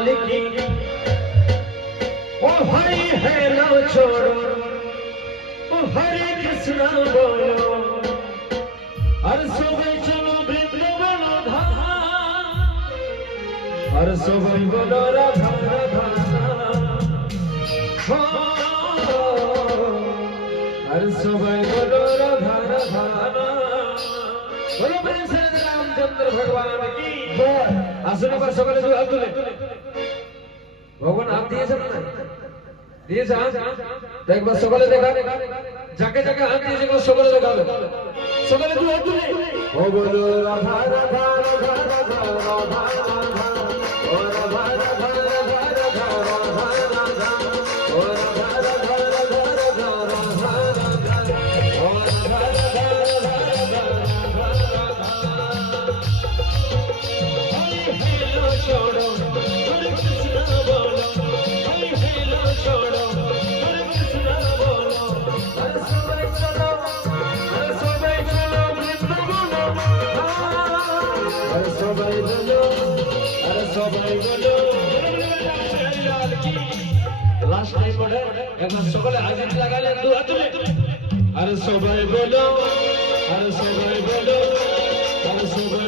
की ओ भाई हेलो छोड़ो ओ हरे कृष्णा बोलो हर सुबह चलो वृंदावन धाम हर सुबह बोलो राधा राधा हर सुबह बोलो राधा राधा बोलो प्रेम से रामचंद्र भगवान की আসলে বা সকালে দুই হাত তুলে ভগবান হাত দিয়েছে না দিয়েছে হাত তো একবার সকালে দেখা যাকে যাকে হাত দিয়েছে একবার সকালে দেখাবে সকালে দুই হাত তুলে ও বলো রাধা রাধা রাধা রাধা রাধা রাধা ও রাধা রাধা রাধা রাধা রাধা রাধা ও রাধা রাধা রাধা রাধা রাধা রাধা ও রাধা রাধা রাধা छोड़ो हरे कृष्णा बोलो हरे हेलो छोड़ो हरे कृष्णा बोलो हर सुबह चलो वृंदावन हर सुबह बोलो लास्ट टाइम बोले एक बार सकाले हाजिर लगा ले दो हाथ में हर सुबह बोलो हर सुबह बोलो हर सुबह